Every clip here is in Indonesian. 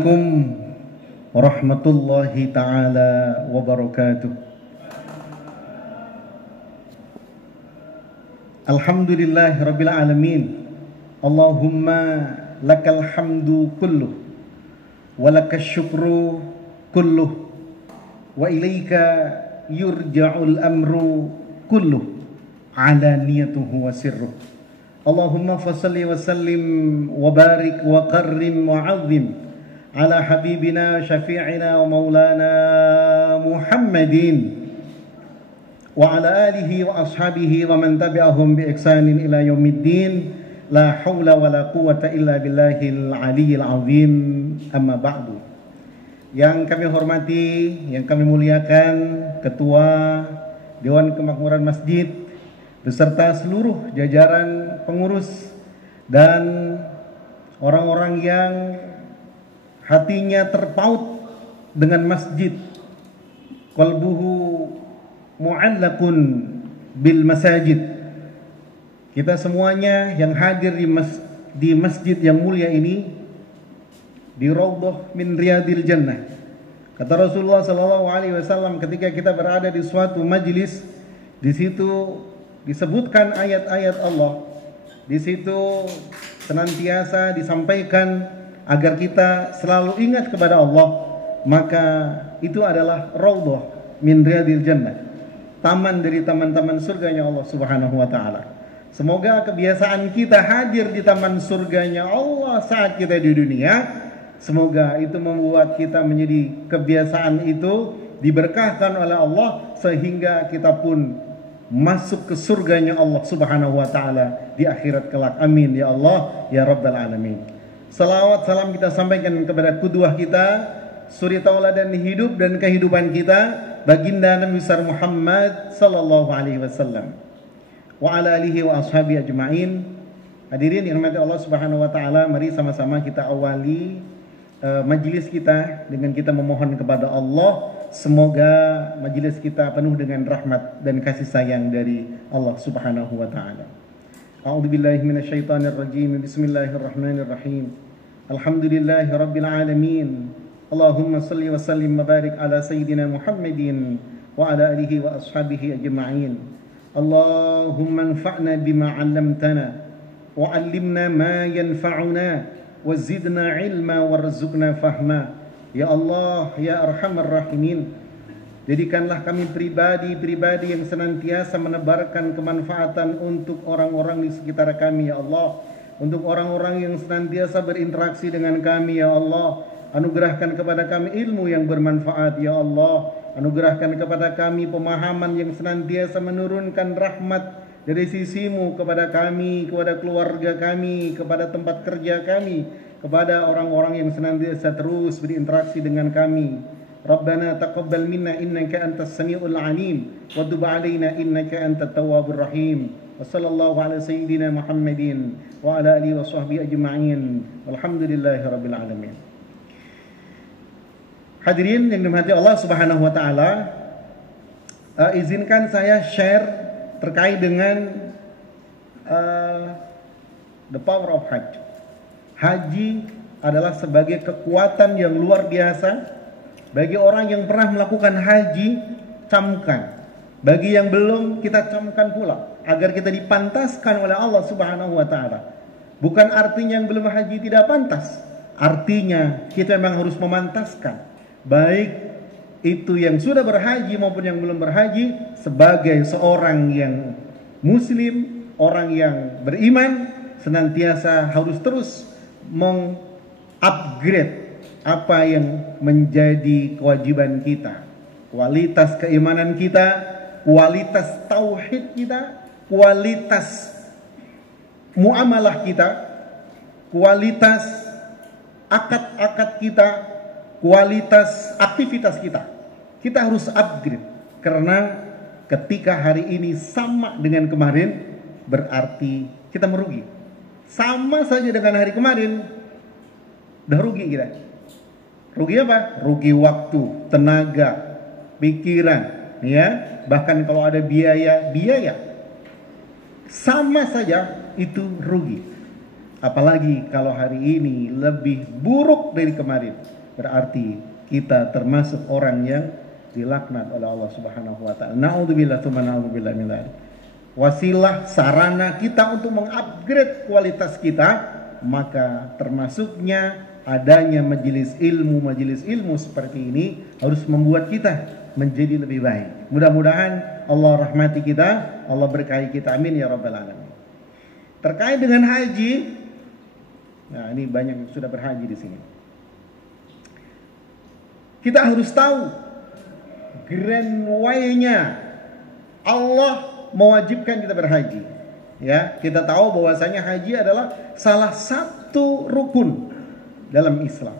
Assalamualaikum warahmatullahi taala wabarakatuh. Alhamdulillahirabbil alamin. Allahumma lakal hamdu kulluh wa lakash syukru kulluh wa ilaika yurja'ul amru kulluh alaniyatuhu wa sirruh. Allahumma fasalli wa sallim wa barik wa karrim wa 'azzim ala habibina syafi'ina wa maulana Muhammadin wa ala alihi wa ashabihi wa man tabi'ahum bi ihsanin ila yaumiddin. La haula wa la quwwata illa billahil aliyyil azim. Amma ba'du. Yang kami hormati, yang kami muliakan Ketua Dewan Kemakmuran Masjid beserta seluruh jajaran pengurus dan orang-orang yang hatinya terpaut dengan masjid, qalbuhu mu'allaqun bil masajid. Kita semuanya yang hadir di masjid yang mulia ini, di Raudhah min Riyadil Jannah. Kata Rasulullah sallallahu alaihi wasallam, ketika kita berada di suatu majlis, di situ disebutkan ayat-ayat Allah, di situ senantiasa disampaikan agar kita selalu ingat kepada Allah, maka itu adalah Raudhah min Riyadil Jannah, taman dari taman-taman surganya Allah Subhanahu wa taala. Semoga kebiasaan kita hadir di taman surganya Allah saat kita di dunia, semoga itu membuat kita menjadi kebiasaan itu diberkahkan oleh Allah sehingga kita pun masuk ke surganya Allah Subhanahu wa taala di akhirat kelak. Amin ya Allah ya rabbal alamin. Salawat salam kita sampaikan kepada qudwah kita, suri tauladan hidup dan kehidupan kita, baginda Nabi besar Muhammad sallallahu alaihi wasallam wa ala alihi wa ashabi ajmain. Hadirin yang dirahmati Allah Subhanahu wa taala, mari sama-sama kita awali majlis kita dengan kita memohon kepada Allah, semoga majlis kita penuh dengan rahmat dan kasih sayang dari Allah Subhanahu wa taala. A'udzubillahi minasyaitonir rajim. Bismillahirrahmanirrahim. Alhamdulillahi rabbil alamin. Allahumma salli wa sallim wa barik ala sayyidina Muhammadin wa ala alihi wa ashabihi ajma'in. Allahumma anfa'na bima 'allamtana wa 'allimna ma yanfa'una wa zidna 'ilma warzuqna fahma. Ya Allah ya arhamar rahimin, jadikanlah kami pribadi-pribadi yang senantiasa menebarkan kemanfaatan untuk orang-orang di sekitar kami ya Allah, untuk orang-orang yang senantiasa berinteraksi dengan kami ya Allah. Anugerahkan kepada kami ilmu yang bermanfaat ya Allah. Anugerahkan kepada kami pemahaman yang senantiasa menurunkan rahmat dari sisimu kepada kami, kepada keluarga kami, kepada tempat kerja kami, kepada orang-orang yang senantiasa terus berinteraksi dengan kami. Rabbana taqabbal minna innaka antas samiul alim wa tub alaina innaka antat tawwabur rahim. Wa sallallahu ala sayyidina Muhammadin wa ala alihi wa sahbihi ajma'in. Walhamdulillahi rabbil alamin. Hadirin yang dirahmati Allah Subhanahu wa taala, izinkan saya share terkait dengan the power of Hajj. Haji adalah sebagai kekuatan yang luar biasa. Bagi orang yang pernah melakukan haji, camkan. Bagi yang belum, kita camkan pula agar kita dipantaskan oleh Allah Subhanahu wa taala. Bukan artinya yang belum haji tidak pantas. Artinya kita memang harus memantaskan, baik itu yang sudah berhaji maupun yang belum berhaji, sebagai seorang yang muslim, orang yang beriman, senantiasa harus terus mengupgrade apa yang menjadi kewajiban kita, kualitas keimanan kita, kualitas tauhid kita, kualitas muamalah kita, kualitas akad-akad kita, kualitas aktivitas kita. Kita harus upgrade, karena ketika hari ini sama dengan kemarin, berarti kita merugi. Sama saja dengan hari kemarin, udah rugi kita. Rugi apa? Rugi waktu, tenaga, pikiran, ya. Bahkan kalau ada biaya sama saja itu rugi. Apalagi kalau hari ini lebih buruk dari kemarin, berarti kita termasuk orang yang dilaknat oleh Allah Subhanahu wa taala. Na'udzubillah tsumma na'udzubillah min dzalik. Wasilah sarana kita untuk mengupgrade kualitas kita, maka termasuknya adanya majelis ilmu seperti ini harus membuat kita menjadi lebih baik. Mudah-mudahan Allah rahmati kita, Allah berkahi kita, amin ya rabbal alamin. Terkait dengan haji, nah ini banyak yang sudah berhaji di sini. Kita harus tahu grand way-nya Allah mewajibkan kita berhaji. Ya, kita tahu bahwasanya haji adalah salah satu rukun dalam Islam.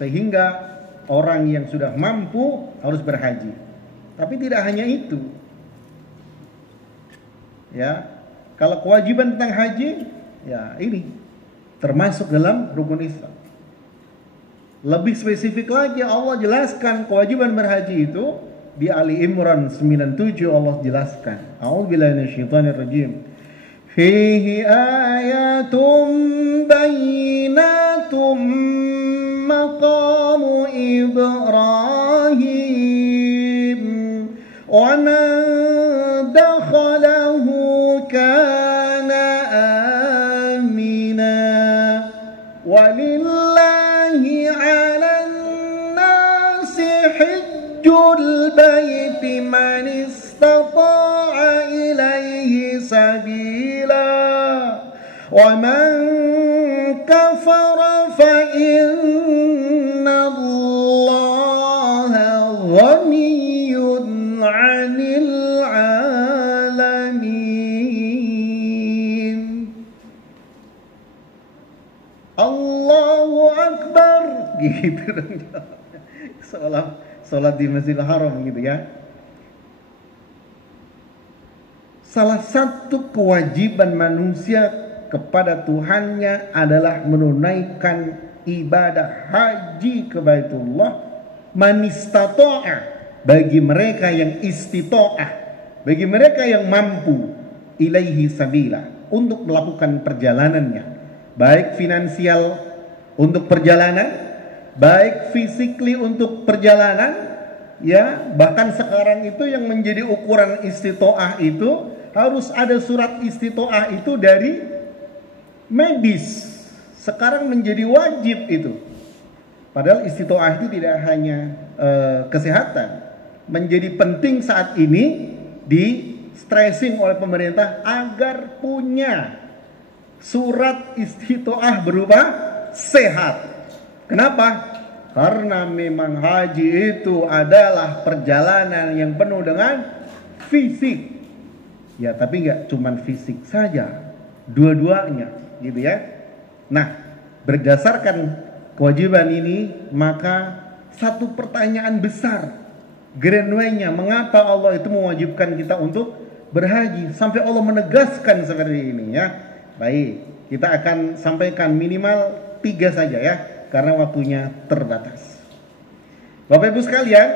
Sehingga orang yang sudah mampu harus berhaji. Tapi tidak hanya itu. Ya, kalau kewajiban tentang haji, ya ini termasuk dalam rukun Islam. Lebih spesifik lagi Allah jelaskan kewajiban berhaji itu di Ali Imran 97 Allah jelaskan. A'udzubillahi minasyaitonir rajim. Fihi ayatum bayyinatum maqamu Ibrahim wa man dakhalahu kana amina walillahi 'alan nasi hajjul baiti man istata'a ilaihi sabila wa man kafara fa inna Allaha ghaniyyun 'anil 'alamin. Allahu Akbar gitu dong. Salat di Masjidil Haram gitu ya. Salah satu kewajiban manusia kepada Tuhannya adalah menunaikan ibadah haji ke Baitullah manistata'a, bagi mereka yang istita'ah, bagi mereka yang mampu, ilaihi sabila, untuk melakukan perjalanannya, baik finansial untuk perjalanan, baik physically untuk perjalanan, ya, bahkan sekarang itu yang menjadi ukuran istita'ah itu harus ada surat istita'ah itu dari medis. Sekarang menjadi wajib itu. Padahal istita'ah itu tidak hanya kesehatan, menjadi penting saat ini di stressing oleh pemerintah agar punya surat istita'ah berupa sehat. Kenapa? Karena memang haji itu adalah perjalanan yang penuh dengan fisik. Ya, tapi nggak cuman fisik saja, dua-duanya, gitu ya. Nah, berdasarkan kewajiban ini, maka satu pertanyaan besar, grand way-nya, mengapa Allah itu mewajibkan kita untuk berhaji sampai Allah menegaskan seperti ini ya. Baik, kita akan sampaikan minimal 3 saja ya, karena waktunya terbatas. Bapak Ibu sekalian,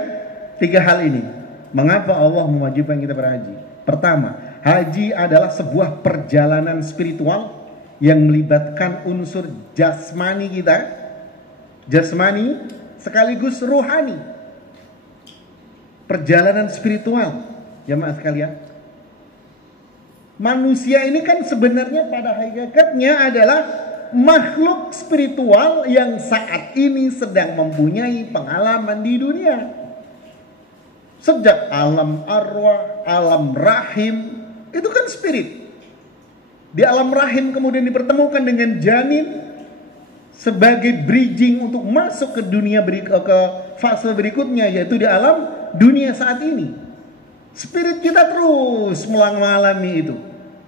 3 hal ini, mengapa Allah mewajibkan kita berhaji? Pertama, haji adalah sebuah perjalanan spiritual yang melibatkan unsur jasmani kita, jasmani sekaligus rohani. Perjalanan spiritual, jemaah sekalian. Manusia ini kan sebenarnya pada hakikatnya adalah makhluk spiritual yang saat ini sedang mempunyai pengalaman di dunia. Sejak alam arwah, alam rahim, itu kan spirit. Di alam rahim kemudian dipertemukan dengan janin sebagai bridging untuk masuk ke dunia ke fase berikutnya, yaitu di alam dunia saat ini. Spirit kita terus mengalami itu.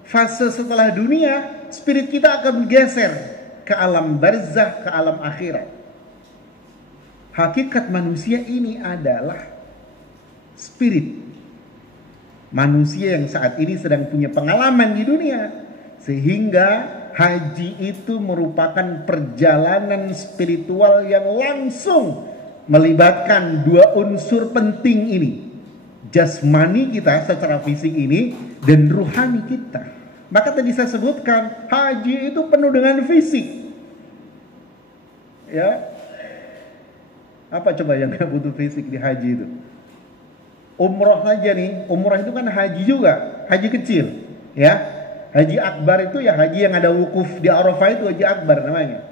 Fase setelah dunia, spirit kita akan bergeser ke alam barzah, ke alam akhirat. Hakikat manusia ini adalah spirit. Manusia yang saat ini sedang punya pengalaman di dunia, sehingga haji itu merupakan perjalanan spiritual yang langsung melibatkan 2 unsur penting ini, jasmani kita secara fisik ini dan ruhani kita. Maka tadi saya sebutkan, haji itu penuh dengan fisik. Ya. Apa coba yang gak butuh fisik di haji itu? Umroh saja nih, umroh itu kan haji juga, haji kecil, ya. Haji akbar itu ya haji yang ada wukuf di Arafah, itu haji akbar namanya.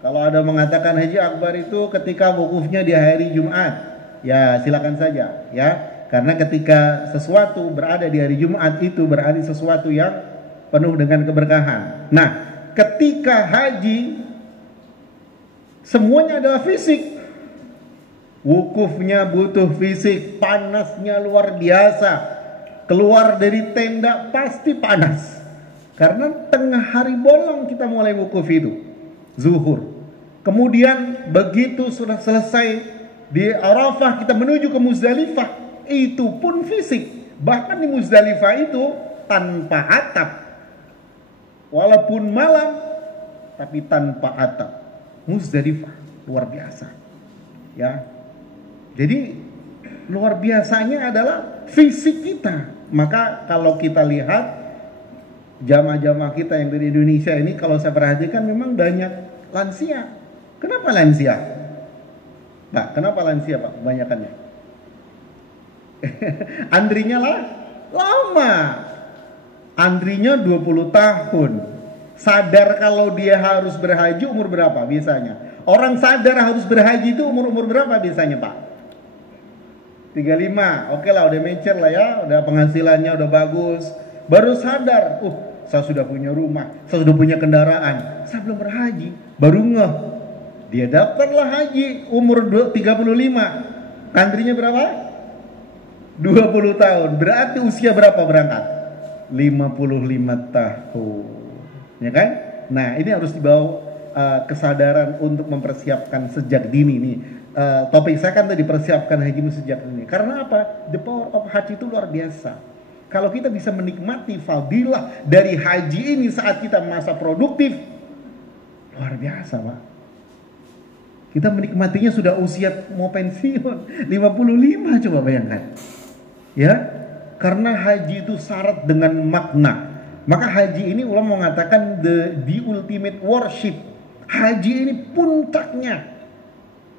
Kalau ada mengatakan haji akbar itu ketika wukufnya di hari Jumat, ya silakan saja, ya. Karena ketika sesuatu berada di hari Jumat itu berarti sesuatu yang penuh dengan keberkahan. Nah, ketika haji semuanya adalah fisik. Wukufnya butuh fisik, panasnya luar biasa. Keluar dari tenda pasti panas. Karena tengah hari bolong kita mulai wukuf itu, zuhur. Kemudian begitu sudah selesai di Arafah kita menuju ke Muzdalifah, itu pun fisik. Bahkan di Muzdalifah itu tanpa atap. Walaupun malam tapi tanpa atap. Muzdalifah luar biasa. Ya. Jadi luar biasanya adalah fisik kita. Maka kalau kita lihat jamaah-jamaah kita yang dari Indonesia ini, kalau saya perhatikan memang banyak lansia. Kenapa lansia? Pak, kenapa lansia Pak kebanyakannya? Antrinya lah lama. Antrinya 20 tahun. Sadar kalau dia harus berhaji umur berapa biasanya? Orang sadar harus berhaji itu umur berapa biasanya Pak? 35, oke lah udah mature lah ya, udah penghasilannya udah bagus. Baru sadar, saya sudah punya rumah, saya sudah punya kendaraan, saya belum berhaji. Baru ngeh, dia daftarlah haji umur 35. Kantrinya berapa? 20 tahun, berarti usia berapa berangkat? 55 tahun, ya kan? Nah ini harus dibawa kesadaran untuk mempersiapkan sejak dini nih. Topik saya kan tadi persiapkan hajimu sejak dini. Karena apa? The power of haji itu luar biasa. Kalau kita bisa menikmati fadilah dari haji ini saat kita masa produktif, luar biasa Pak. Kita menikmatinya sudah usia mau pensiun 55, coba bayangkan. Ya, karena haji itu syarat dengan makna. Maka haji ini ulama mengatakan the ultimate worship. Haji ini puncaknya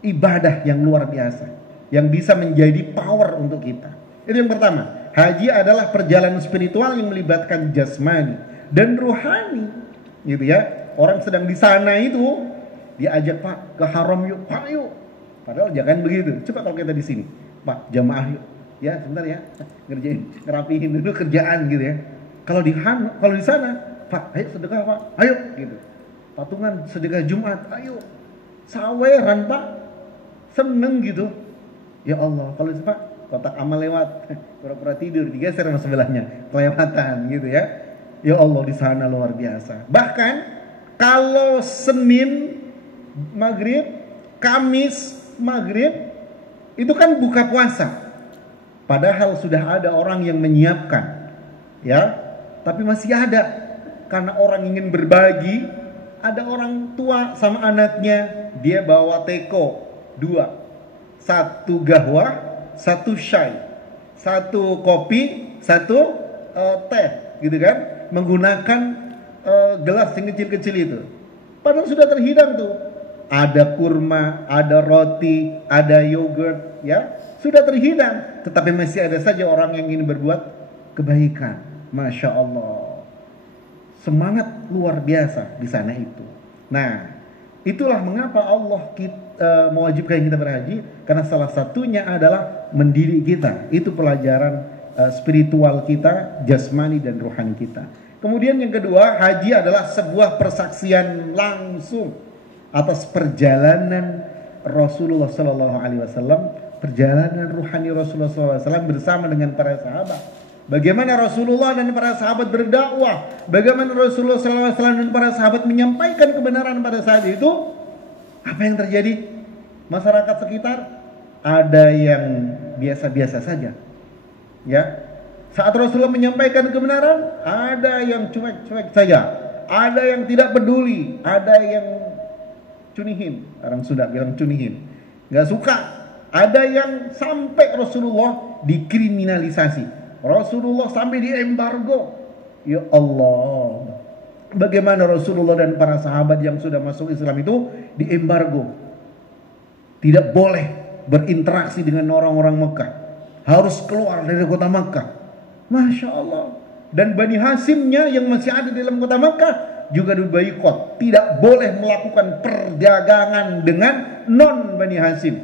ibadah yang luar biasa, yang bisa menjadi power untuk kita. Itu yang pertama. Haji adalah perjalanan spiritual yang melibatkan jasmani dan rohani, gitu ya. Orang sedang di sana itu diajak Pak ke haram yuk, Pak yuk. Padahal jangan begitu. Coba kalau kita di sini, Pak jamaah yuk, ya sebentar ya, ngerapihin dulu kerjaan gitu ya. Kalau di sana, Pak ayo sedekah Pak, ayo gitu. Patungan sedekah Jumat, ayo. Saweran Pak, seneng gitu. Ya Allah, kalau Pak kotak amal lewat, pura-pura tidur, digeser sama sebelahnya, kelewatan gitu ya. Ya Allah, di sana luar biasa. Bahkan kalau Senin maghrib, Kamis maghrib, itu kan buka puasa. Padahal sudah ada orang yang menyiapkan, ya. Tapi masih ada, karena orang ingin berbagi. Ada orang tua sama anaknya, dia bawa teko 2, 1 gahwah, 1 syai, 1 kopi, 1 teh, gitu kan? Menggunakan gelas yang kecil-kecil itu. Padahal sudah terhidang tuh. Ada kurma, ada roti, ada yogurt, ya sudah terhidang. Tetapi masih ada saja orang yang ingin berbuat kebaikan. Masya Allah, semangat luar biasa di sana itu. Nah, itulah mengapa Allah mewajibkan kita berhaji, karena salah satunya adalah mendidik kita. Itu pelajaran spiritual kita, jasmani dan rohani kita. Kemudian yang kedua, haji adalah sebuah persaksian langsung atas perjalanan Rasulullah SAW, perjalanan ruhani Rasulullah SAW bersama dengan para sahabat. Bagaimana Rasulullah dan para sahabat berdakwah, bagaimana Rasulullah SAW dan para sahabat menyampaikan kebenaran pada saat itu. Apa yang terjadi? Masyarakat sekitar ada yang biasa-biasa saja, ya. Saat Rasulullah menyampaikan kebenaran, ada yang cuek-cuek saja, ada yang tidak peduli, ada yang cunihin, orang Sunda bilang cunihin, nggak suka. Ada yang sampai Rasulullah dikriminalisasi, Rasulullah sampai diembargo, Ya Allah, bagaimana Rasulullah dan para sahabat yang sudah masuk Islam itu diembargo, tidak boleh berinteraksi dengan orang-orang Mekah, harus keluar dari kota Mekah. Masya Allah. Dan Bani Hasimnya yang masih ada di dalam kota Mekah juga diboikot, tidak boleh melakukan perdagangan dengan non Bani Hasim.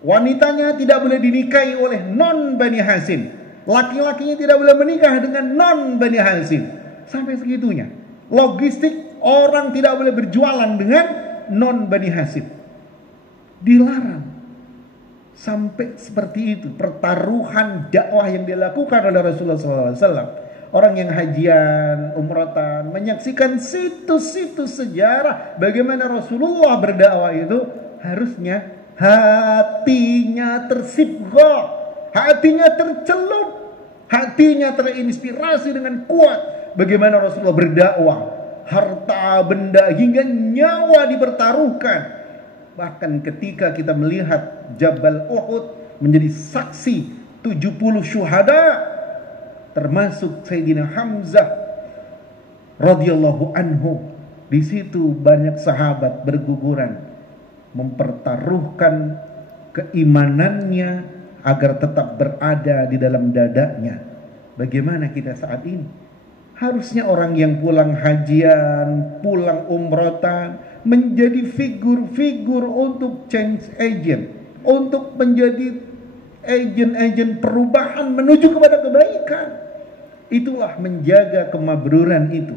Wanitanya tidak boleh dinikahi oleh non Bani Hasim, laki-lakinya tidak boleh menikah dengan non Bani Hasim. Sampai segitunya. Logistik, orang tidak boleh berjualan dengan non Bani Hasim, dilarang. Sampai seperti itu pertaruhan dakwah yang dilakukan oleh Rasulullah SAW. Orang yang hajian, umratan, menyaksikan situs-situs sejarah bagaimana Rasulullah berdakwah itu, harusnya hatinya tersibghah, hatinya tercelup, hatinya terinspirasi dengan kuat bagaimana Rasulullah berdakwah. Harta benda hingga nyawa dipertaruhkan. Bahkan ketika kita melihat Jabal Uhud menjadi saksi 70 syuhada, termasuk Sayyidina Hamzah radhiyallahu anhu. Di situ banyak sahabat berguguran mempertaruhkan keimanannya agar tetap berada di dalam dadanya. Bagaimana kita saat ini? Harusnya orang yang pulang hajian, pulang umrotan menjadi figur-figur untuk change agent, untuk menjadi agen-agen perubahan menuju kepada kebaikan. Itulah menjaga kemabruran itu,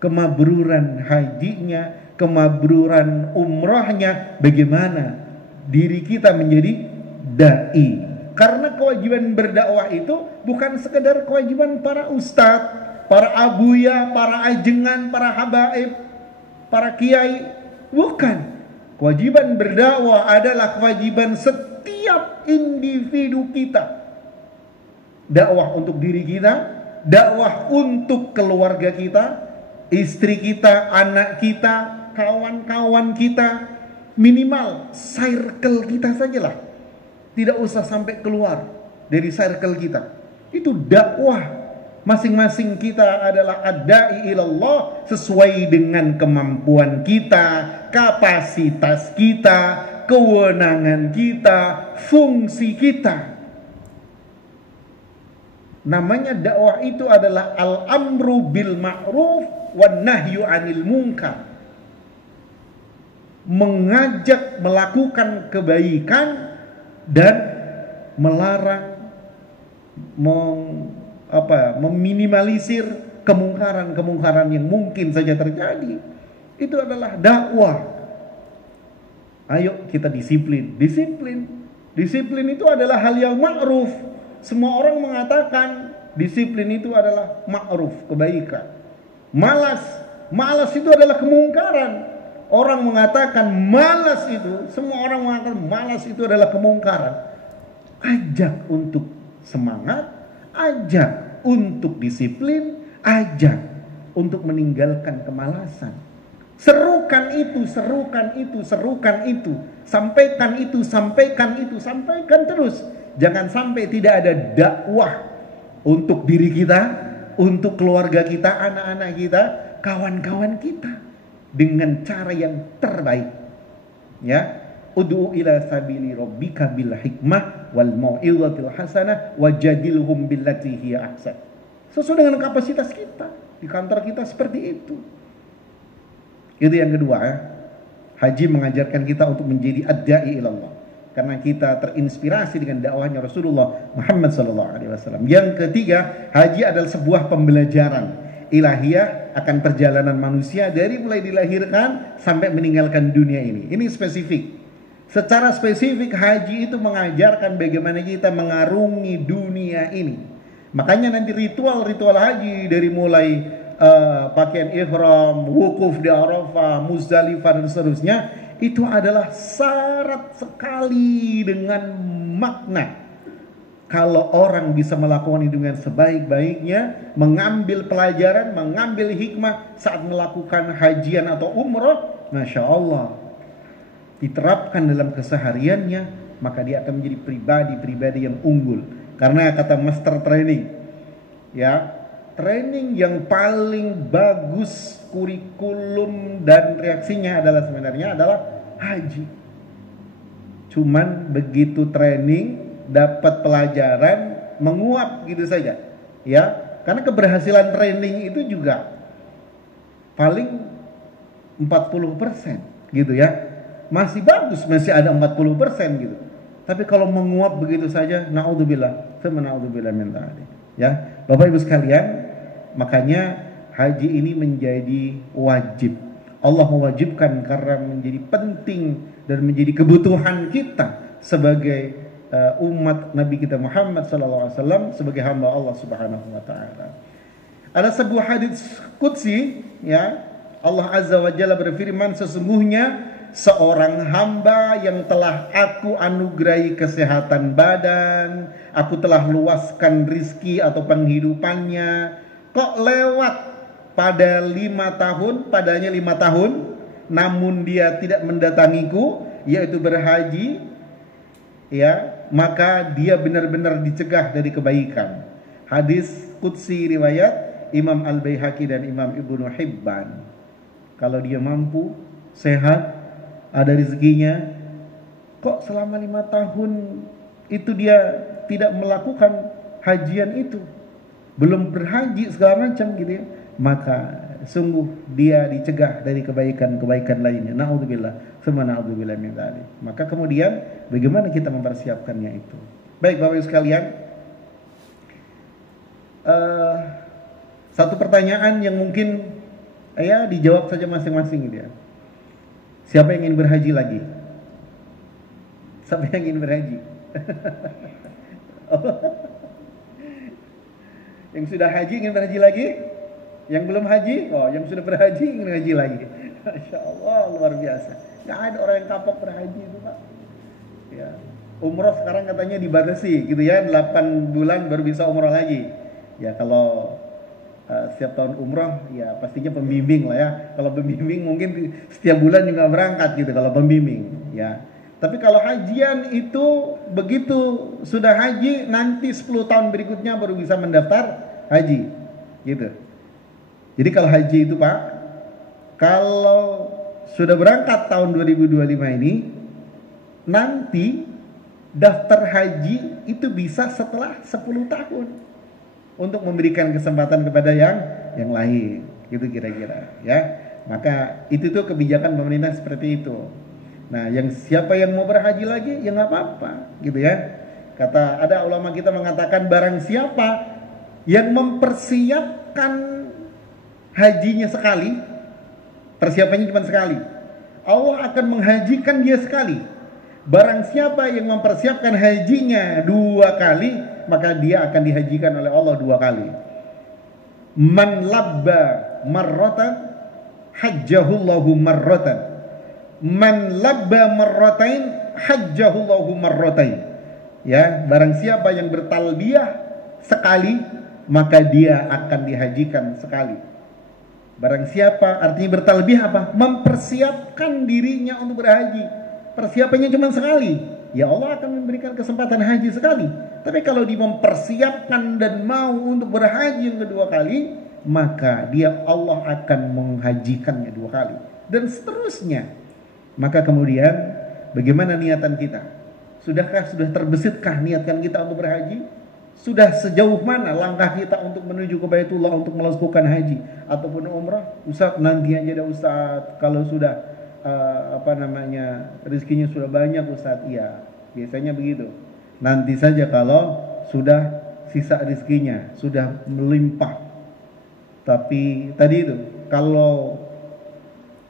kemabruran hajinya, kemabruran umrahnya. Bagaimana diri kita menjadi dai. Karena kewajiban berdakwah itu bukan sekedar kewajiban para ustadz, para abuya, para ajengan, para habaib, para kiai. Bukan. Kewajiban berdakwah adalah kewajiban setiap individu kita. Dakwah untuk diri kita, dakwah untuk keluarga kita, istri kita, anak kita, kawan-kawan kita, minimal circle kita sajalah. Tidak usah sampai keluar dari circle kita. Itu dakwah. Masing-masing kita adalah ad-da'i ilallah sesuai dengan kemampuan kita, kapasitas kita, kewenangan kita, fungsi kita. Namanya dakwah itu adalah al-amru bil ma'ruf wan nahyu 'anil munkar. Mengajak melakukan kebaikan dan melarang meminimalisir kemungkaran-kemungkaran yang mungkin saja terjadi. Itu adalah dakwah. Ayo kita disiplin. Disiplin itu adalah hal yang ma'ruf. Semua orang mengatakan disiplin itu adalah ma'ruf, kebaikan. Malas itu adalah kemungkaran. Orang mengatakan malas itu, semua orang mengatakan malas itu adalah kemungkaran. Ajak untuk semangat, ajak untuk disiplin, ajak untuk meninggalkan kemalasan. Serukan itu, sampaikan terus. Jangan sampai tidak ada dakwah untuk diri kita, untuk keluarga kita, anak-anak kita, kawan-kawan kita dengan cara yang terbaik. Ya, ud'u ila sabili rabbika bil hikmah wal mau'izatil hasanah wajadilhum billati hiya ahsan. Sesuai dengan kapasitas kita. Di kantor kita seperti itu. Itu yang kedua ya. Haji mengajarkan kita untuk menjadi ad-da'i ilallah. Karena kita terinspirasi dengan dakwahnya Rasulullah Muhammad SAW. Yang ketiga, haji adalah sebuah pembelajaran ilahiyah akan perjalanan manusia dari mulai dilahirkan sampai meninggalkan dunia ini. Ini spesifik. Secara spesifik haji itu mengajarkan bagaimana kita mengarungi dunia ini. Makanya nanti ritual-ritual haji dari mulai pakaian ihram, wukuf di Arafah, Muzdalifah dan seterusnya, itu adalah syarat sekali dengan makna. Kalau orang bisa melakukan itu dengan sebaik-baiknya, mengambil pelajaran, mengambil hikmah saat melakukan hajian atau umrah, Masya Allah, diterapkan dalam kesehariannya, maka dia akan menjadi pribadi-pribadi yang unggul. Karena kata master training, ya, training yang paling bagus kurikulum dan reaksinya sebenarnya adalah haji. Cuman begitu training, dapat pelajaran, menguap gitu saja. Ya, karena keberhasilan training itu juga paling 40% gitu ya. Masih bagus, masih ada 40% gitu. Tapi kalau menguap begitu saja, naudzubillah, naudzubillah min dzalik. Ya, Bapak Ibu sekalian, makanya haji ini menjadi wajib. Allah mewajibkan karena menjadi penting dan menjadi kebutuhan kita sebagai umat Nabi kita Muhammad SAW, sebagai hamba Allah Subhanahu wa taala. Ada sebuah hadis qudsi, ya, Allah Azza wa Jalla berfirman, sesungguhnya seorang hamba yang telah aku anugerahi kesehatan badan, aku telah luaskan rizki atau penghidupannya, kok lewat pada 5 tahun, padanya 5 tahun, namun dia tidak mendatangiku, yaitu berhaji, ya, maka dia benar-benar dicegah dari kebaikan. Hadis qudsi riwayat Imam Al-Baihaqi dan Imam Ibnu Hibban. Kalau dia mampu, sehat, ada rezekinya, kok selama 5 tahun itu dia tidak melakukan hajian itu, belum berhaji segala macam gitu ya, maka sungguh dia dicegah dari kebaikan-kebaikan lainnya. Naudzubillah, tsumma naudzubillah min dzalik. Maka kemudian bagaimana kita mempersiapkannya itu? Baik Bapak Ibu sekalian, satu pertanyaan yang mungkin ya dijawab saja masing-masing gitu ya. Siapa yang ingin berhaji lagi? Siapa yang ingin berhaji? Yang sudah haji ingin berhaji lagi? Yang belum haji? Oh, yang sudah berhaji ingin haji lagi. Masya Allah, luar biasa. Nggak ada orang yang kapok berhaji itu Pak. Ya. Umroh sekarang katanya dibatasi gitu ya, 8 bulan baru bisa umroh lagi. Ya kalau setiap tahun umroh ya pastinya pembimbing lah ya. Kalau pembimbing mungkin setiap bulan juga berangkat gitu kalau pembimbing ya. Tapi kalau hajian itu begitu sudah haji nanti 10 tahun berikutnya baru bisa mendaftar haji gitu. Jadi kalau haji itu Pak, kalau sudah berangkat tahun 2025 ini, nanti daftar haji itu bisa setelah 10 tahun. Untuk memberikan kesempatan kepada yang lain, gitu kira-kira ya. Maka itu tuh kebijakan pemerintah seperti itu. Nah, yang siapa yang mau berhaji lagi ya nggak apa-apa, gitu ya. Kata ada ulama kita mengatakan barang siapa yang mempersiapkan hajinya sekali, persiapannya cuma sekali, Allah akan menghajikan dia sekali. Barang siapa yang mempersiapkan hajinya 2 kali, maka dia akan dihajikan oleh Allah 2 kali. Man labba marratan hajjahullahu marratan. Man labba marratain hajjahullahu marratain. Ya, barang siapa yang bertalbiyah sekali, maka dia akan dihajikan sekali. Barang siapa, artinya bertalbiyah apa? Mempersiapkan dirinya untuk berhaji. Persiapannya cuma sekali, ya Allah akan memberikan kesempatan haji sekali. Tapi kalau dia mempersiapkan dan mau untuk berhaji yang kedua kali, maka dia Allah akan menghajikannya 2 kali dan seterusnya. Maka kemudian bagaimana niatan kita? Sudah terbesitkah niatan kita untuk berhaji? Sudah sejauh mana langkah kita untuk menuju ke Baitullah untuk melakukan haji ataupun umrah? Ustaz, nanti aja dah Ustaz, kalau sudah rezekinya sudah banyak Ustaz. Iya, biasanya begitu. Nanti saja kalau sudah sisa rezekinya, sudah melimpah. Tapi tadi itu, kalau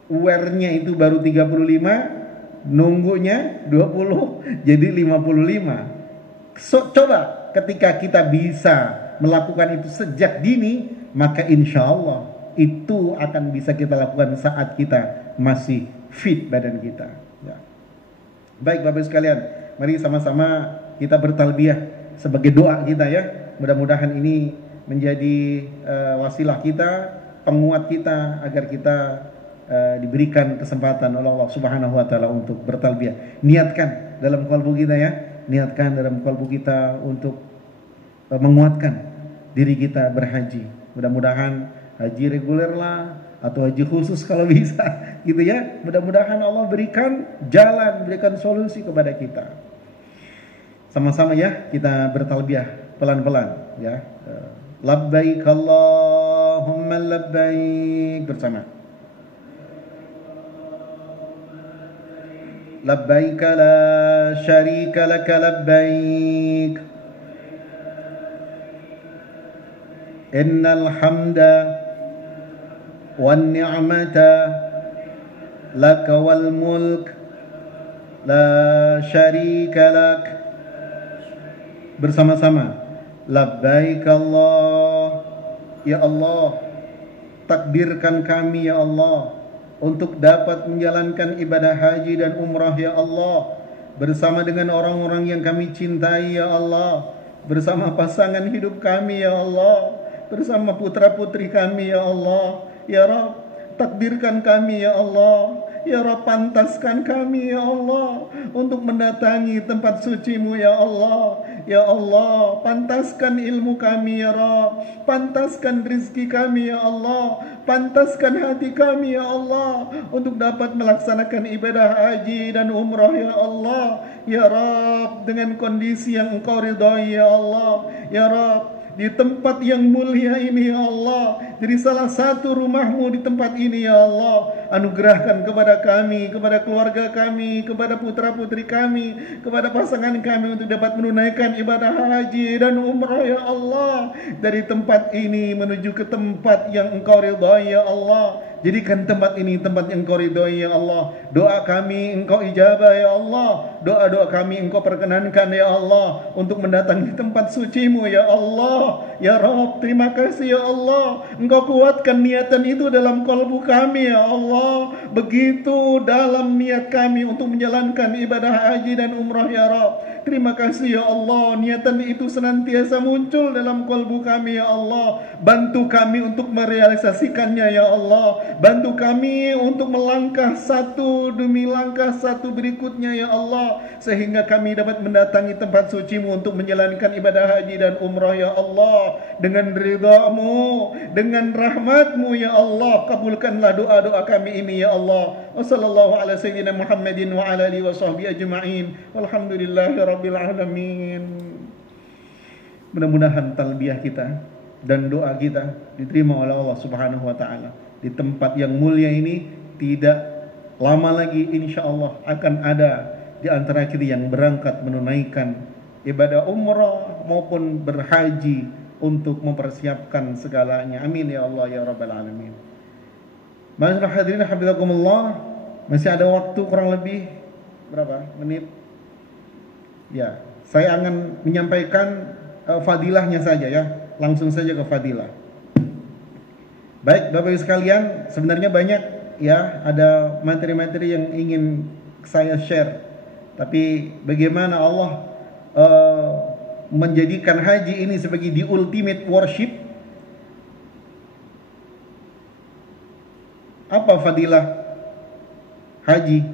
uwernya itu baru 35, nunggunya 20 jadi 55. Coba ketika kita bisa melakukan itu sejak dini, maka insya Allah itu akan bisa kita lakukan saat kita masih fit badan kita ya. Baik Bapak sekalian, mari sama-sama kita bertalbiyah sebagai doa kita ya. Mudah-mudahan ini menjadi wasilah kita, penguat kita agar kita diberikan kesempatan oleh Allah Subhanahu wa taala untuk bertalbiyah. Niatkan dalam kalbu kita ya, niatkan dalam kalbu kita untuk menguatkan diri kita berhaji. Mudah-mudahan haji reguler lah atau haji khusus kalau bisa gitu ya. Mudah-mudahan Allah berikan jalan, berikan solusi kepada kita. Sama-sama ya kita bertalbiyah pelan-pelan ya. Labbaik Allahumma labbaik bersama. Labbaik la syarika laka labbaik. Innal hamda wan ni'mata laka wal mulk la syarika lak. Bersama-sama. Labbaik Allah. Ya Allah, takdirkan kami ya Allah untuk dapat menjalankan ibadah haji dan umrah ya Allah, bersama dengan orang-orang yang kami cintai ya Allah, bersama pasangan hidup kami ya Allah, bersama putra-putri kami ya Allah. Ya Rabb, takdirkan kami ya Allah. Ya Rabb, pantaskan kami ya Allah untuk mendatangi tempat suci-Mu ya Allah. Ya Allah, pantaskan ilmu kami ya Rabb, pantaskan rizki kami ya Allah, pantaskan hati kami ya Allah untuk dapat melaksanakan ibadah haji dan umrah ya Allah. Ya Rabb, dengan kondisi yang Engkau ridhai ya Allah. Ya Rabb, di tempat yang mulia ini ya Allah, jadi salah satu rumah-Mu di tempat ini ya Allah, anugerahkan kepada kami, kepada keluarga kami, kepada putra-putri kami, kepada pasangan kami untuk dapat menunaikan ibadah haji dan umrah ya Allah, dari tempat ini menuju ke tempat yang Engkau ridhai ya Allah. Jadikan tempat ini tempat yang Engkau ridhai ya Allah. Doa kami Engkau ijabah ya Allah. Doa-doa kami Engkau perkenankan ya Allah untuk mendatangi tempat suci-Mu ya Allah. Ya Rabb, terima kasih ya Allah. Engkau kuatkan niatan itu dalam kalbu kami ya Allah. Begitu dalam niat kami untuk menjalankan ibadah haji dan umrah ya Rabb. Terima kasih ya Allah, niatan itu senantiasa muncul dalam kalbu kami ya Allah. Bantu kami untuk merealisasikannya ya Allah. Bantu kami untuk melangkah satu demi langkah satu berikutnya ya Allah, sehingga kami dapat mendatangi tempat suci-Mu untuk menjalankan ibadah haji dan umrah ya Allah. Dengan ridha-Mu, dengan rahmat-Mu ya Allah, kabulkanlah doa-doa kami ini ya Allah. Wassallallahu ala sayyidina Muhammadin wa ala alihi wa sahbihi ajma'in. Walhamdulillahi rabbil alamin. Mudah-mudahan talbiyah kita dan doa kita diterima oleh Allah Subhanahu wa taala. Di tempat yang mulia ini tidak lama lagi insyaallah akan ada di antara kita yang berangkat menunaikan ibadah umrah maupun berhaji untuk mempersiapkan segalanya. Amin ya Allah ya rabbal alamin. Masyaallah hadirin hafizakumullah, masih ada waktu kurang lebih berapa menit? Ya, saya akan menyampaikan fadilahnya saja ya. Langsung saja ke fadilah. Baik Bapak Ibu sekalian, sebenarnya banyak ya, ada materi-materi yang ingin saya share. Tapi bagaimana Allah menjadikan haji ini sebagai the ultimate worship. Apa fadilah haji?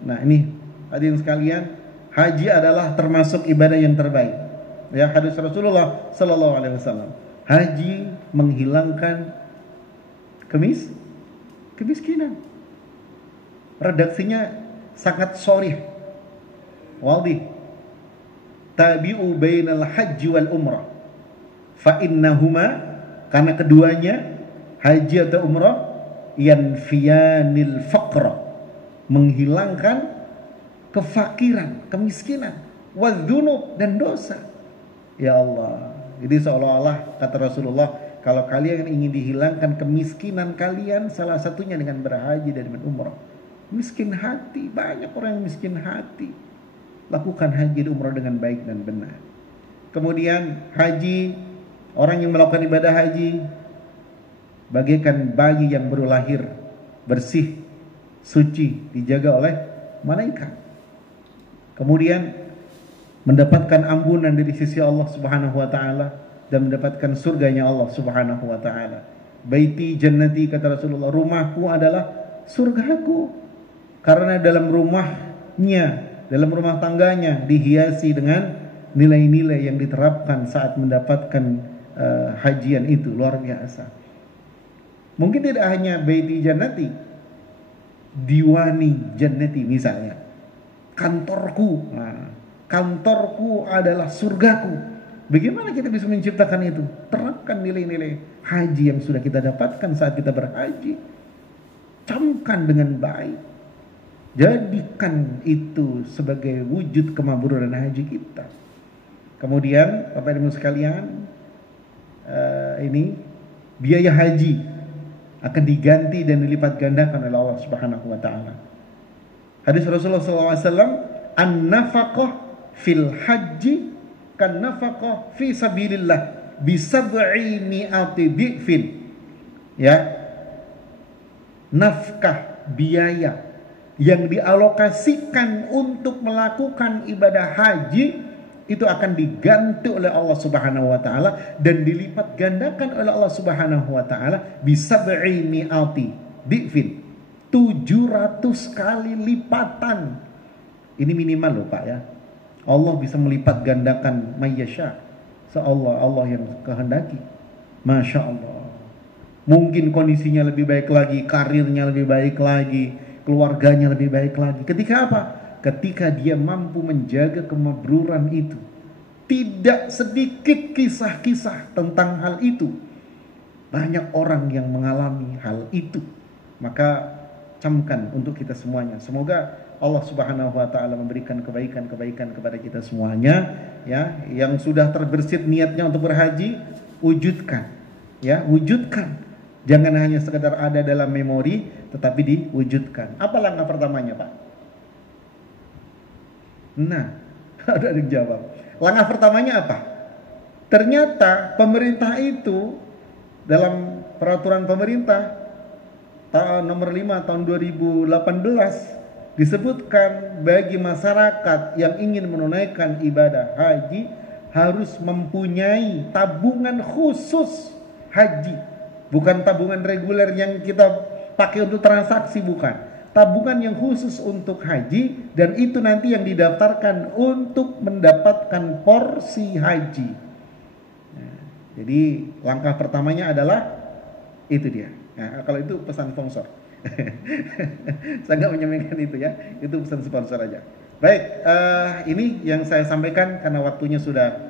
Nah ini hadirin sekalian, haji adalah termasuk ibadah yang terbaik. Ya, hadis Rasulullah sallallahu alaihi wasallam. Haji menghilangkan kemiskinan. Redaksinya sangat sharih. Wadih. Tabi'u bainal haji wal umrah. Fa innahuma, karena keduanya haji atau umrah, yanfiyanil faqra, menghilangkan kefakiran, kemiskinan, wadzunub, dan dosa. Ya Allah, jadi seolah-olah kata Rasulullah, kalau kalian ingin dihilangkan kemiskinan kalian, salah satunya dengan berhaji dan berumrah. Miskin hati, banyak orang yang miskin hati. Lakukan haji dan umrah dengan baik dan benar. Kemudian haji, orang yang melakukan ibadah haji bagaikan bayi yang baru lahir, bersih, suci, dijaga oleh malaikat. Kemudian mendapatkan ampunan dari sisi Allah Subhanahu wa taala dan mendapatkan surganya Allah Subhanahu wa taala. Baiti jannati, kata Rasulullah, rumahku adalah surgaku. Karena dalam rumahnya, dalam rumah tangganya dihiasi dengan nilai-nilai yang diterapkan saat mendapatkan hajian itu luar biasa. Mungkin tidak hanya baiti jannati, diwani jannati misalnya, kantorku. Nah, kantorku adalah surgaku. Bagaimana kita bisa menciptakan itu? Terapkan nilai-nilai haji yang sudah kita dapatkan saat kita berhaji. Camkan dengan baik. Jadikan itu sebagai wujud kemakburan haji kita. Kemudian, Bapak Ibu sekalian, ini biaya haji akan diganti dan dilipat gandakan oleh Allah Subhanahu wa taala. Hadis Rasulullah SAW, an-nafaqah fil haji kan nafaqah fi sabilillah bi sab'i mi'ati dhi'fin. Ya. Nafkah, biaya yang dialokasikan untuk melakukan ibadah haji itu akan diganti oleh Allah Subhanahu wa taala dan dilipat gandakan oleh Allah Subhanahu wa taala bi sab'i mi'ati dhi'fin. 700 kali lipatan. Ini minimal loh Pak ya. Allah bisa melipat gandakan mayyasha. Allah yang kehendaki. Masya Allah. Mungkin kondisinya lebih baik lagi, karirnya lebih baik lagi, keluarganya lebih baik lagi. Ketika apa? Ketika dia mampu menjaga kemakburan itu. Tidak sedikit kisah-kisah tentang hal itu. Banyak orang yang mengalami hal itu. Maka camkan untuk kita semuanya. Semoga Allah Subhanahu wa taala memberikan kebaikan-kebaikan kepada kita semuanya, ya. Yang sudah terbersit niatnya untuk berhaji, wujudkan. Ya, wujudkan. Jangan hanya sekedar ada dalam memori, tetapi diwujudkan. Apa langkah pertamanya, Pak? Nah, ada yang jawab. Langkah pertamanya apa? Ternyata pemerintah itu dalam peraturan pemerintah nomor 5 tahun 2018 disebutkan bagi masyarakat yang ingin menunaikan ibadah haji harus mempunyai tabungan khusus haji. Bukan tabungan reguler yang kita pakai untuk transaksi, bukan. Tabungan yang khusus untuk haji, dan itu nanti yang didaftarkan untuk mendapatkan porsi haji. Nah, jadi langkah pertamanya adalah itu dia. Nah, kalau itu pesan sponsor. Saya nggak menyampaikan itu ya, itu pesan sponsor aja. Baik, ini yang saya sampaikan karena waktunya sudah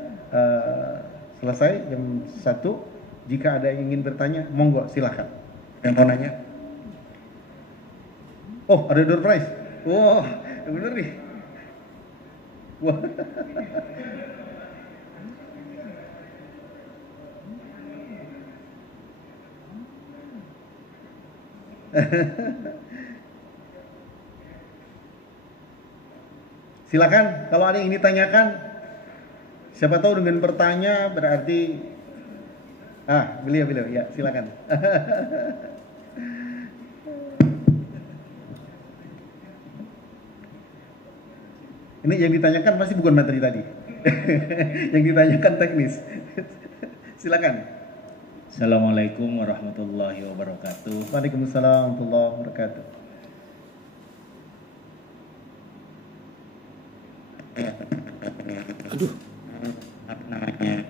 selesai jam 1. Jika ada yang ingin bertanya, monggo silahkan. Yang mau nanya? Oh, ada door prize. Wah, bener nih. Wah. Silakan kalau ada yang ditanyakan. Siapa tahu dengan bertanya berarti beliau ya, silakan. Ini yang ditanyakan pasti bukan materi tadi. Yang ditanyakan teknis. Silakan. Assalamualaikum warahmatullahi wabarakatuh. Waalaikumsalam warahmatullahi wabarakatuh. Aduh, apa namanya?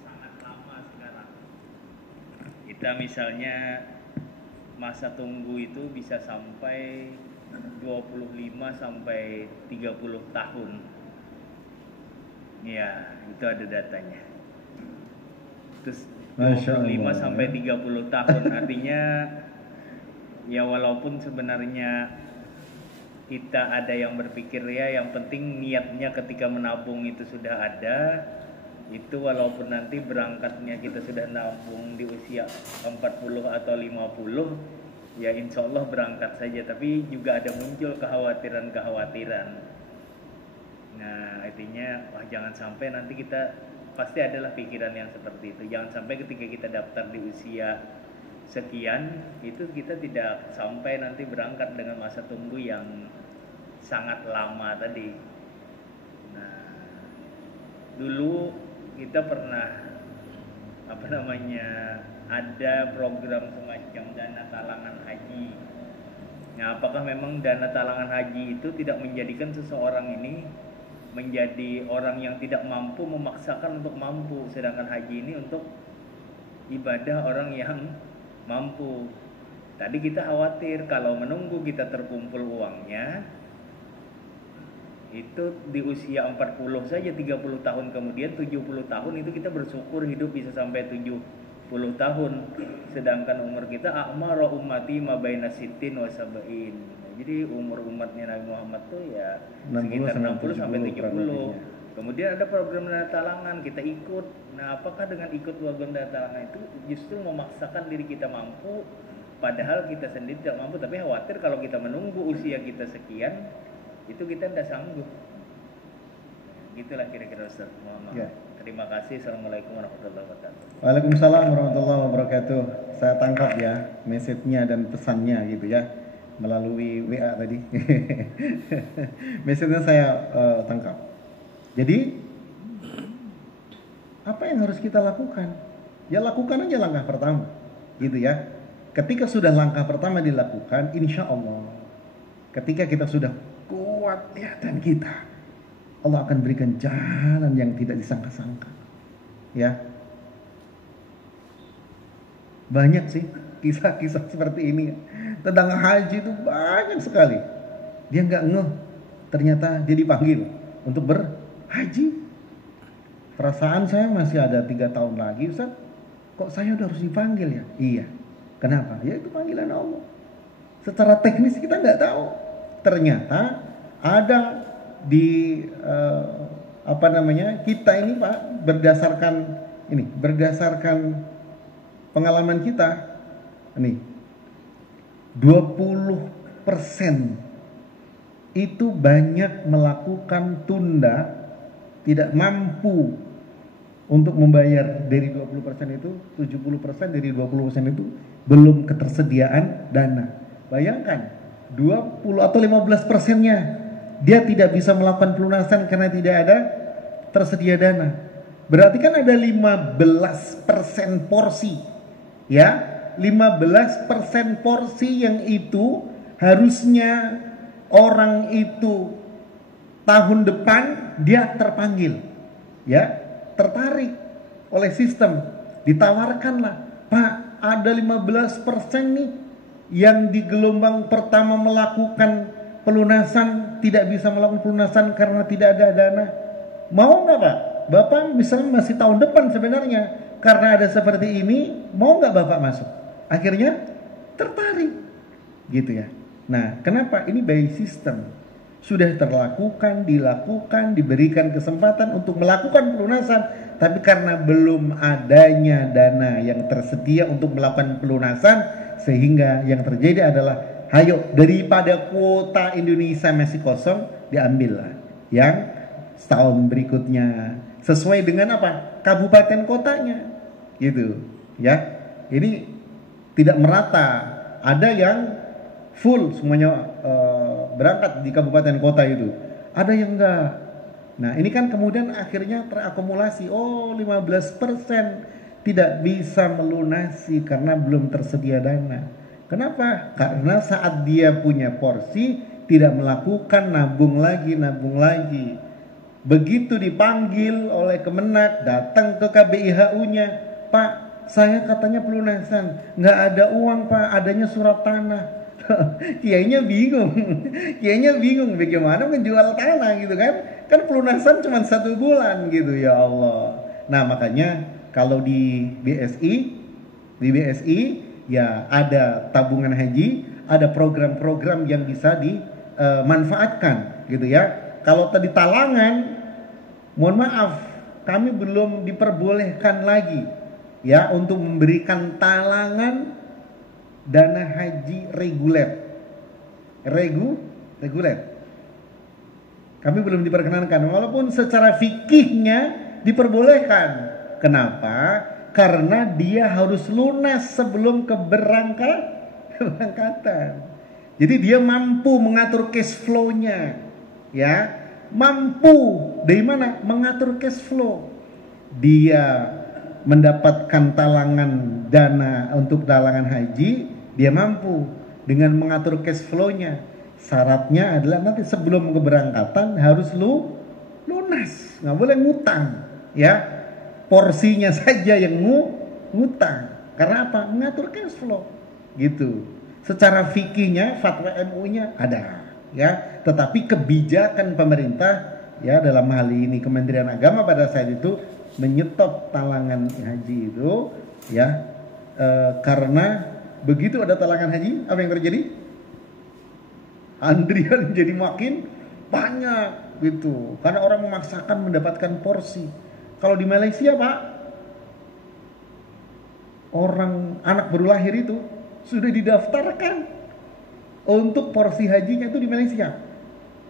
Sangat lama sekarang. Kita misalnya masa tunggu itu bisa sampai 25 sampai 30 tahun. Ya, itu ada datanya. Terus 25 sampai 30 tahun artinya ya walaupun sebenarnya kita ada yang berpikir ya yang penting niatnya ketika menabung itu sudah ada, Itu walaupun nanti berangkatnya kita sudah nabung di usia 40 atau 50, ya insya Allah berangkat saja, tapi juga ada muncul kekhawatiran-kekhawatiran. Nah artinya jangan sampai nanti kita, pasti adalah pikiran yang seperti itu, jangan sampai ketika kita daftar di usia sekian itu kita tidak sampai nanti berangkat dengan masa tunggu yang sangat lama tadi. Nah dulu kita pernah ada program semacam dana talangan haji. Nah, apakah memang dana talangan haji itu tidak menjadikan seseorang ini menjadi orang yang tidak mampu memaksakan untuk mampu, sedangkan haji ini untuk ibadah orang yang mampu. Tadi kita khawatir kalau menunggu kita terkumpul uangnya, itu di usia 40 saja 30 tahun kemudian 70 tahun itu kita bersyukur hidup bisa sampai 70 tahun, sedangkan umur kita a'mara ummati ma baina sittin wa sab'in. Jadi umur umatnya Nabi Muhammad tuh ya sekitar 60 sampai 70. Kemudian ada program dana talangan, kita ikut. Nah, apakah dengan ikut program dana talangan itu justru memaksakan diri kita mampu, padahal kita sendiri tidak mampu, tapi khawatir kalau kita menunggu usia kita sekian itu kita tidak sanggup. Gitulah kira-kira Ustaz Muhammad. Ya. Terima kasih. Assalamualaikum warahmatullahi wabarakatuh. Waalaikumsalam warahmatullahi wabarakatuh. Saya tangkap ya message-nya dan pesannya gitu ya melalui WA tadi. Message-nya saya tangkap. Jadi apa yang harus kita lakukan? Ya lakukan aja langkah pertama, gitu ya. Ketika sudah langkah pertama dilakukan, insya Allah, ketika kita sudah kuat niatan kita, Allah akan berikan jalan yang tidak disangka-sangka. Ya, banyak sih kisah-kisah seperti ini tentang haji itu banyak sekali. Dia nggak ngeh, ternyata dia dipanggil untuk berhaji. Perasaan saya masih ada 3 tahun lagi, Ustaz. Kok saya udah harus dipanggil ya? Iya. Kenapa? Ya itu panggilan Allah. Secara teknis kita nggak tahu. Ternyata ada di kita ini Pak, berdasarkan pengalaman kita nih, 20% itu banyak melakukan tunda, tidak mampu untuk membayar. Dari 20% itu 70% dari 20% itu belum ketersediaan dana. Bayangkan 20 atau 15%-nya dia tidak bisa melakukan pelunasan karena tidak ada tersedia dana. Berarti kan ada 15% porsi. Ya, 15% porsi yang itu harusnya orang itu tahun depan dia terpanggil. Ya, tertarik oleh sistem. Ditawarkanlah, Pak, ada 15% nih yang di gelombang pertama melakukan pelunasan, tidak bisa melakukan pelunasan karena tidak ada dana. Mau nggak Pak? Bapak misalnya masih tahun depan sebenarnya, karena ada seperti ini, mau nggak Bapak masuk? Akhirnya tertarik, gitu ya. Nah, kenapa? Ini by system. Sudah dilakukan, diberikan kesempatan untuk melakukan pelunasan, tapi karena belum adanya dana yang tersedia untuk melakukan pelunasan, sehingga yang terjadi adalah, ayo daripada kuota Indonesia masih kosong, diambillah yang setahun berikutnya sesuai dengan apa? Kabupaten kotanya, gitu ya. Ini tidak merata. Ada yang full semuanya berangkat di kabupaten kota itu, ada yang enggak. Nah, ini kan kemudian akhirnya terakumulasi. Oh, 15% tidak bisa melunasi karena belum tersedia dana. Kenapa? Karena saat dia punya porsi tidak melakukan nabung lagi. Begitu dipanggil oleh Kemenak, datang ke KBIHU-nya, Pak, saya katanya pelunasan, nggak ada uang Pak, adanya surat tanah. Kiainya bingung bagaimana menjual tanah gitu kan? Kan pelunasan cuma 1 bulan gitu, ya Allah. Nah, makanya kalau di BSI ya ada tabungan haji, ada program-program yang bisa dimanfaatkan gitu ya. Kalau tadi talangan, mohon maaf, kami belum diperbolehkan lagi ya untuk memberikan talangan dana haji reguler. Reguler. Kami belum diperkenankan, walaupun secara fikihnya diperbolehkan. Kenapa? Karena dia harus lunas sebelum keberangkatan. Jadi dia mampu mengatur cash flow-nya, ya, mampu dari mana? Mengatur cash flow. Dia mendapatkan talangan dana untuk talangan haji, dia mampu dengan mengatur cash flow-nya. Syaratnya adalah nanti sebelum keberangkatan harus lunas, nggak boleh ngutang, ya. Porsinya saja yang ngutang. Karena apa? Mengatur cash flow, gitu. Secara fikihnya, fatwa MUI-nya ada, ya. Tetapi kebijakan pemerintah, ya, dalam hal ini Kementerian Agama pada saat itu menyetop talangan haji itu, ya, karena begitu ada talangan haji, apa yang terjadi? Antrian jadi makin banyak, gitu. Karena orang memaksakan mendapatkan porsi. Kalau di Malaysia, Pak, orang anak baru lahir itu sudah didaftarkan untuk porsi hajinya itu di Malaysia.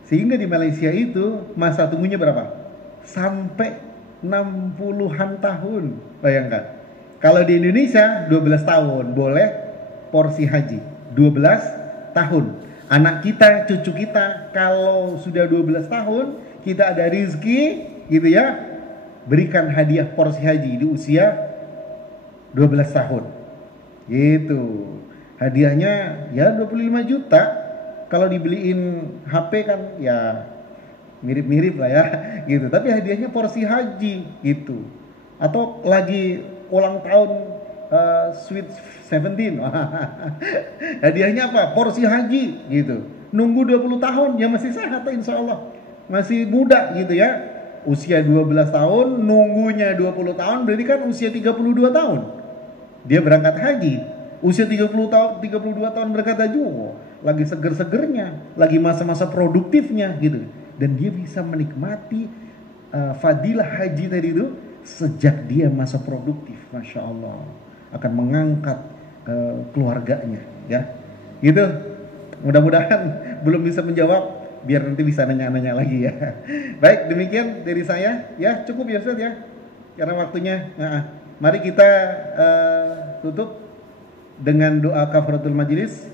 Sehingga di Malaysia itu masa tunggunya berapa? Sampai 60-an tahun. Bayangkan. Kalau di Indonesia 12 tahun boleh porsi haji. 12 tahun. Anak kita, cucu kita kalau sudah 12 tahun kita ada rezeki, gitu ya, berikan hadiah porsi haji di usia 12 tahun. Gitu. Hadiahnya ya 25 juta. Kalau dibeliin HP kan ya mirip-mirip lah ya, gitu. Tapi hadiahnya porsi haji, gitu. Atau lagi ulang tahun Sweet 17. Hadiahnya apa? Porsi haji, gitu. Nunggu 20 tahun ya masih sehat insya Allah. Masih muda, gitu ya. Usia 12 tahun, nunggunya 20 tahun, berarti kan usia 32 tahun. Dia berangkat haji. Usia 32 tahun berangkat haji, lagi seger-segernya, lagi masa-masa produktifnya, gitu. Dan dia bisa menikmati fadilah haji tadi itu sejak dia masa produktif, Masya Allah. Akan mengangkat keluarganya, ya. Gitu. Mudah-mudahan belum bisa menjawab, biar nanti bisa nanya-nanya lagi ya. Baik, demikian dari saya. Ya, cukup ya Ustaz ya. Karena waktunya. Nah, mari kita tutup dengan doa kafaratul majlis.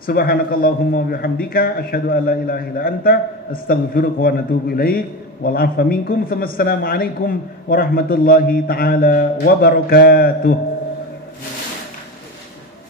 Subhanakallahumma bihamdika asyhadu an la ilaha illa anta astaghfiruka wa atubu ilaik. Wal afa minkum. Assalamualaikum warahmatullahi taala wabarakatuh.